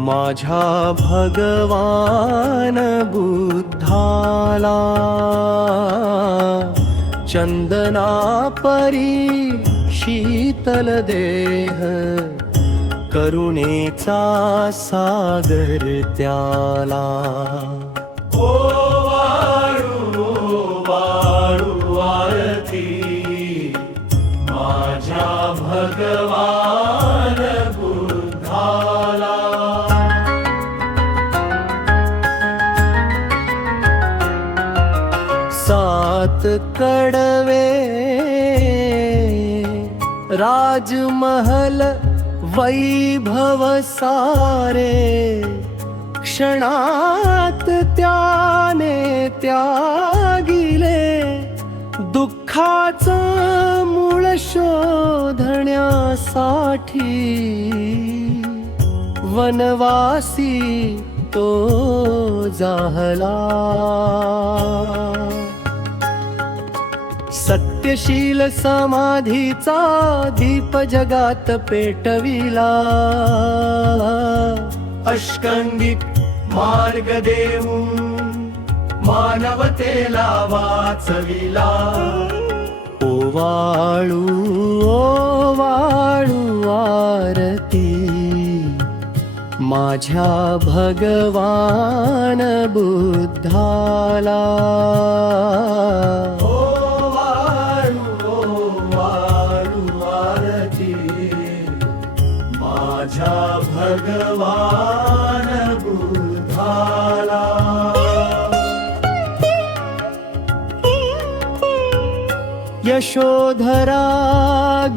माझ्या भगवान बुद्धाला चंदना परी शीतल देह, करुणेचा सागर त्याला. ओ वाळू वाळू आरती माझ्या भगवान बुद्धाला. सात कडवे राजमहल वैभव सारे, क्षणात त्याने त्यागिले. दुःखाचं मूळ शोधण्यासाठी वनवासी तो जाहला. सत्यशील समाधीचा दीप जगात पेटविला. अष्टांगिक मार्ग देऊन मानवतेला वाचविला. ओ वाळू आरती माझ्या भगवान बुद्धाला. माझ्या भगवान बुद्धाला. यशोधरा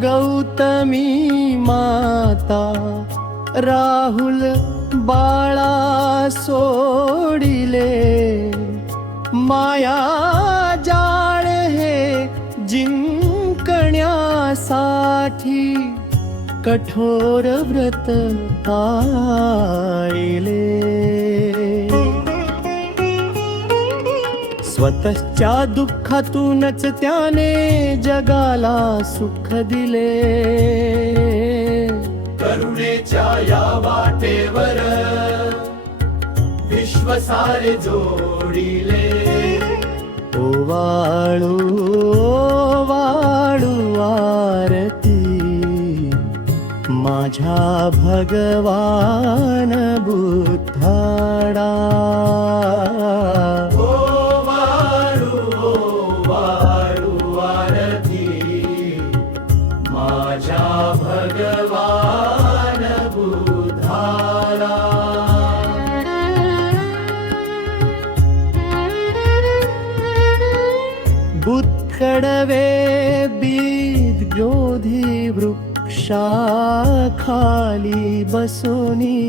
गौतमी माता, राहुल बाळा सोडिले. माया जाळ हे जिंकण्यासाठी कठोर व्रत पाळले. स्वतःच्या दुःखातूनच त्याने जगाला सुख दिले. करुणेच्या या वाटेवर विश्व सारे जोडिले. ओ वाळू आरती माझ्या भगवान बुद्धाला. ओ वाळू आरती माझ्या भगवान बुद्धाला. बुद्धकडवे बीज बोधी वृक्षाखाली बसोनी,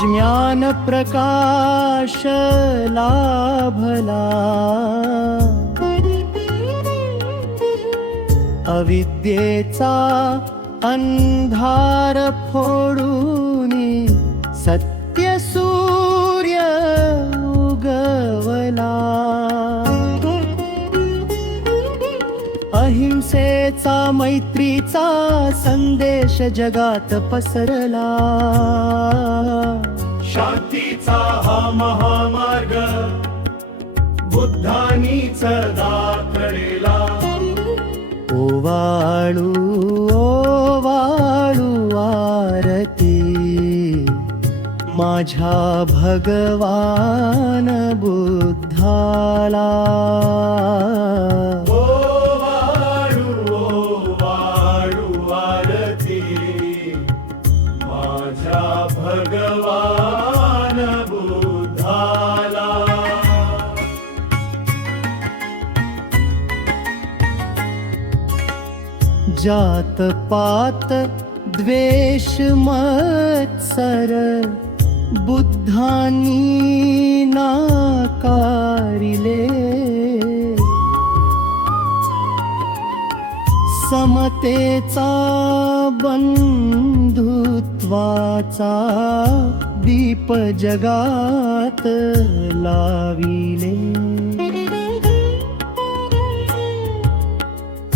ज्ञान प्रकाश लाभला. अविद्येचा अंधार फोडूनी सत्य सूर्य उगवला. अहिंसेचा मैत्रीचा संदेश जगात पसरला. शांतीचा हा महामार्ग बुद्धांनीच दाखवला. ओ वाळू आरती माझ्या भगवान बुद्धाला. ओ वाळू आरती माझ्या भगवान बुद्धाला. जात पात द्वेष मत्सर बुद्धांनी नाकारिले. समतेचा बंधुत्वाचा दीप जगात लाविले.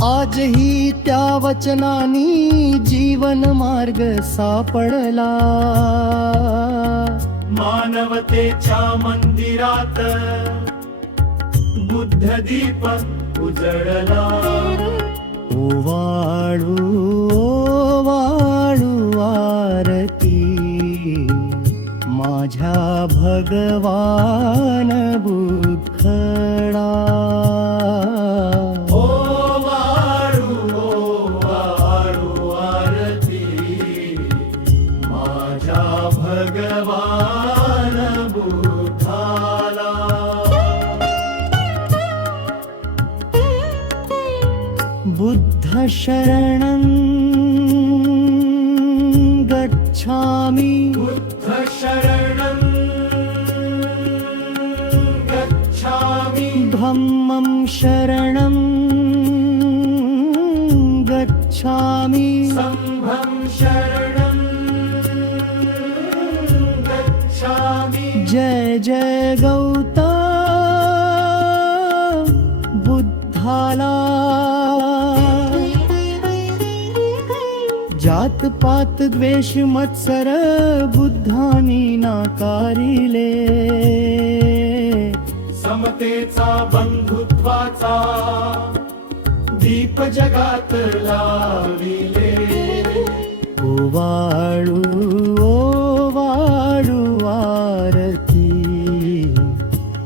आजही त्या वचनानी जीवन मार्ग सापडला. मानवतेच्या मंदिरात बुद्ध दीप उजळला. ओवाळू ओवाळू आरती माझ्या भगवान बुद्धडा. ओ वाळू आरती माझ्या भगवान बुद्धाला. बुद्ध शरणं गच्छामि. बुद्ध शरणं गच्छामि. धम्मं शरणं गच्छामि. संघं शरणं गच्छामि. जय जय गौतम बुद्धाला. जात पात द्वेष मत्सर बुद्धानी नाकारिले. समतेचा बंधुत्वाचा दीप जगात लाविले. ओवाळू ओवाळू आरती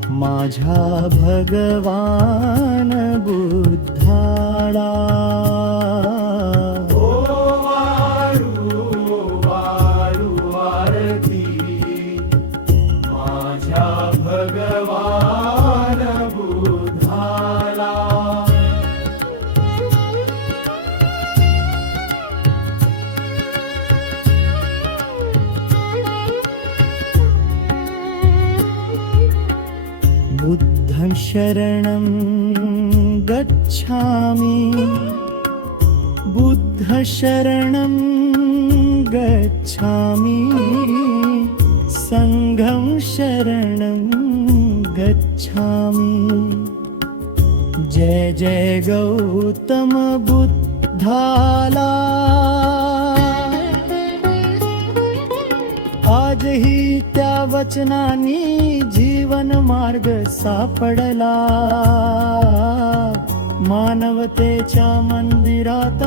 माझ्या भगवान बुद्धाला. भगवान बुद्धाला. बुद्धं शरणं गच्छामि. बुद्ध शरणं गच्छामि. संघं शरणं गच्छामि. जय जय गौतम बुद्धाला. आजही त्या वचनानी जीवन मार्ग सापडला. मानवतेच्या मंदिरात